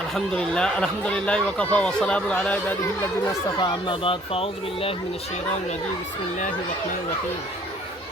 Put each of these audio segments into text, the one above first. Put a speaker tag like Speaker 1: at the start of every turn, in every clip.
Speaker 1: الحمد لله الحمد لله وكفى وسلام على عباده الذين اصطفى أما بعد فأعوذ بالله من الشيطان الرجيم بسم الله الرحمن الرحيم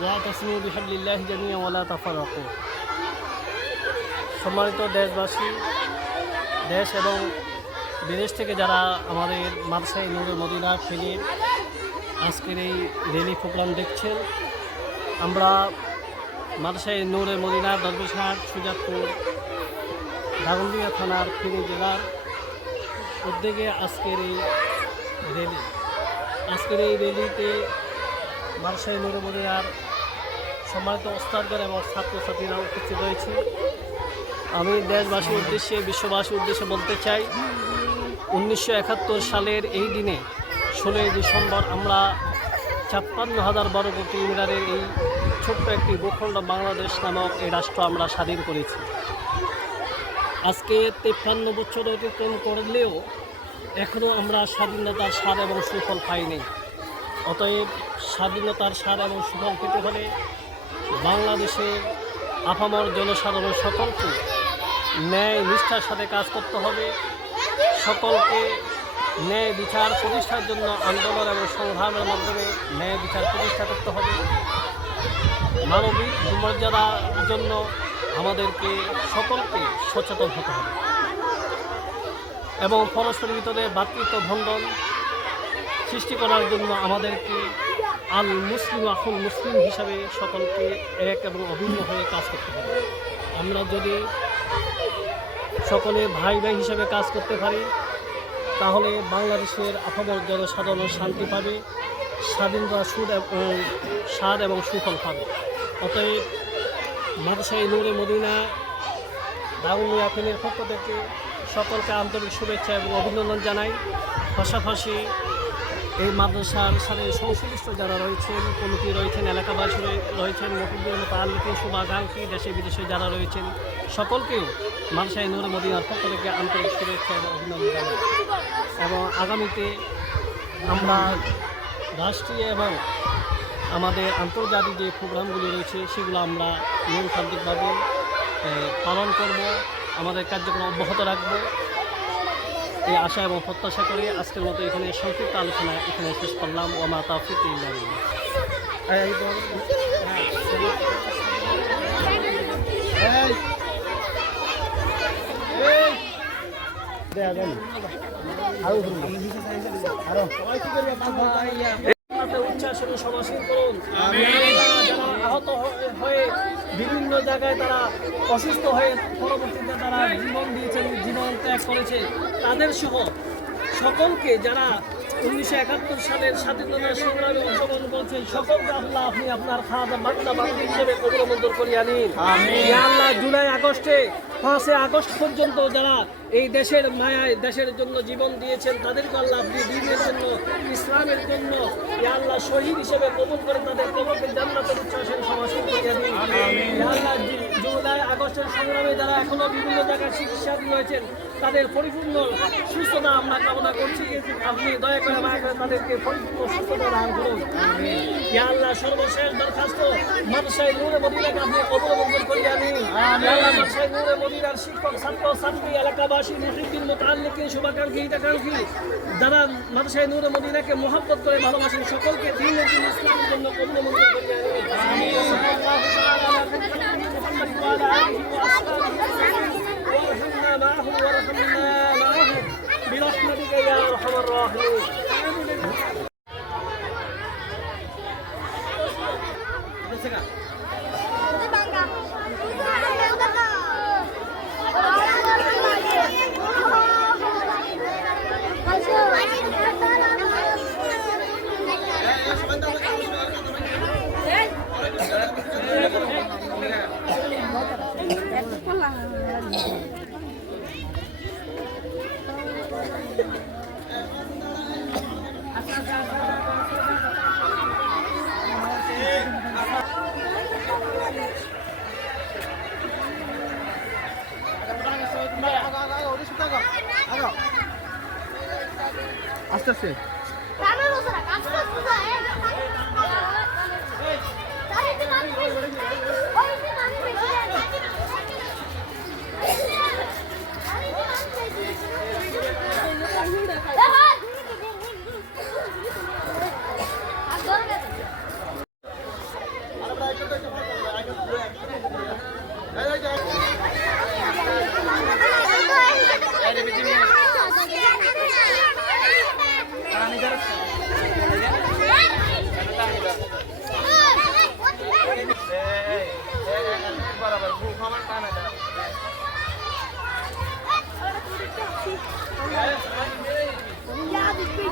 Speaker 1: واعتصموا بحبل الله جميعا ولا تفرقوا সম্মানিত দেশবাসী দেশ এবং বিদেশ থেকে যারা আমাদের মাদ্রাসায় নূরে মদিনা ফেলে আজকের এই রেলি প্রোগ্রাম দেখছেন আমরা মাদ্রাসায় নূরে মদিনা দরবেশহাট সুজাতপুর দাগন্দিয়া থানার ফেনী জেলার উদ্যোগে আজকের এই র্যালি। আজকের এই র্যালিতে মাদ্রাসায় নূরে মদিনার সম্মানিত ওস্তাদগণ এবং ছাত্রছাত্রীরা উপস্থিত রয়েছে। আমি দেশবাসীর উদ্দেশ্যে, বিশ্ববাসীর উদ্দেশ্যে বলতে চাই, উনিশশো একাত্তর সালের এই দিনে ষোলোই ডিসেম্বর আমরা ছাপ্পান্ন হাজার বর্গ কিলোমিটারের এই ছোট্ট একটি ভূখণ্ড বাংলাদেশ নামক এই রাষ্ট্র আমরা স্বাধীন করেছি। আজকে তেপ্পান্ন বছর অতিক্রম করলেও এখনও আমরা স্বাধীনতার সার এবং সুফল পাইনি। অতএব স্বাধীনতার সার এবং সুফল পেতে হলে বাংলাদেশে আপামর জনসাধারণ সকলকে ন্যায় নিষ্ঠার সাথে কাজ করতে হবে। সকলকে ন্যায় বিচার প্রতিষ্ঠার জন্য আন্দোলন এবং সংগ্রামের মাধ্যমে ন্যায় বিচার প্রতিষ্ঠা করতে হবে। মানবিক মর্যাদার জন্য আমাদেরকে সকলকে সচেতন হতে হবে। এবং পরস্পরের ভিতরে ভাতৃত্ব ভণ্ডন সৃষ্টি করার জন্য আমাদেরকে আল মুসলিম আহুল মুসলিম হিসাবে সকলকে এক এবং অভিন্ন হয়ে কাজ করতে হবে। আমরা যদি সকলে ভাই ভাই হিসাবে কাজ করতে পারি, তাহলে বাংলাদেশের আপামর জনসাধারণ শান্তি পাবে, স্বাধীনতা সুদ এবং স্বাদ এবং সুফল পাবে। অতএব মাদ্রাসায় নূরে মদিনা দাউনিয়া ফিনের পক্ষ থেকে সকলকে আন্তরিক শুভেচ্ছা এবং অভিনন্দন জানাই। পাশাপাশি এই মাদ্রাসার সাথে সংশ্লিষ্ট যারা রয়েছেন, কমিটি রয়েছেন, এলাকাবাসী রয়েছেন রয়েছেন মহিবুল তালিকে শুভাকাঙ্ক্ষী দেশে বিদেশে যারা রয়েছেন, সকলকেও মাদ্রাসায় নূরে মদিনার পক্ষ থেকে আন্তরিক শুভেচ্ছা এবং অভিনন্দন জানাই। এবং আগামীতে আমরা রাষ্ট্রীয় এবং আমাদের আন্তর্জাতিক যে প্রোগ্রামগুলি রয়েছে, সেগুলো আমরা নিয়মতান্ত্রিকভাবে পালন করব, আমাদের কার্যক্রম অব্যাহত রাখব। এই আশা এবং প্রত্যাশা করে আজকের মতো এখানে সংক্ষিপ্ত আলোচনা এখানে শেষ করলাম। ও মা তাফিক। আরও আরও। তাতে সমাসীন করুন যারা আহত হয়ে- হয়ে বিভিন্ন জায়গায় তারা অসুস্থ হয়ে পরবর্তীতে তারা জীবন দিয়েছেন জীবন ত্যাগ করেছে তাদের সহ সকলকে যারা উনিশশো একাত্তর সালের স্বাধীনতা সংগ্রামে অংশগ্রহণ করেছেন সকলকে আল্লাহ আপনি আপনার খাওয়া বাংলা বাংলা হিসেবে কবুল মঞ্জুর করিয়া নিন আল্লাহ জুলাই আগস্টে পাঁচই আগস্ট পর্যন্ত যারা এই দেশের মায়ায় দেশের জন্য জীবন দিয়েছেন তাদেরকে আল্লাহ আপনি দিনের জন্য ইসলামের জন্য আল্লাহ শহীদ হিসেবে কবুল করে তাদের কবরকে জান্নাতের উচ্ছ্বাসের সমাসীন করিয়া দিন আল্লাহ জুলাই আগস্টের সংগ্রামে যারা এখনও বিভিন্ন জায়গায় চিকিৎসাধীন রয়েছেন তাদের পরিপূর্ণ সুস্থতা আমরা কামনা করছি। আপনি দয়া করে করে তাদেরকে পরিপূর্ণ সুস্থতা দান করুন। ইয়া আল্লাহ সর্বশেষ দরখাস্ত, মাদ্রাসায় নূরে মদিনাকে আপনি করিয়া নিন ইয়া আল্লাহ মাদ্রাসায় নূরে মদিনার শিক্ষক, ছাত্র, ছাত্রী, এলাকাবাসী মুহিদ্দিন মোতাল্লিকিন শুভাকাঙ্ক্ষী, হিতাকাঙ্ক্ষী, যারা মাদ্রাসায় নূরে মদিনাকে মহাব্বত করে ভালোবাসেন, সকলকে দিন দিন ইসলামের জন্য কবর মঞ্জুর করিয়া له وارحمنا له برحمتك
Speaker 2: Costa certo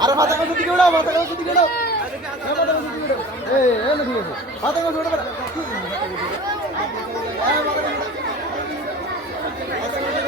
Speaker 2: উড়াও মাথা কাছে দিকে উড়াও মাথা কাছে দিকে উড়াও মাথা কাছে উড়াও মাথা কাছে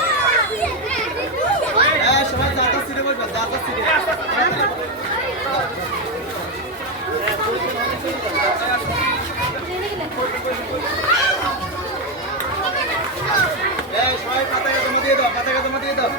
Speaker 2: সবাই পাতাকে জমা দিয়ে দাও পাতাকে জমা দিয়ে দাও।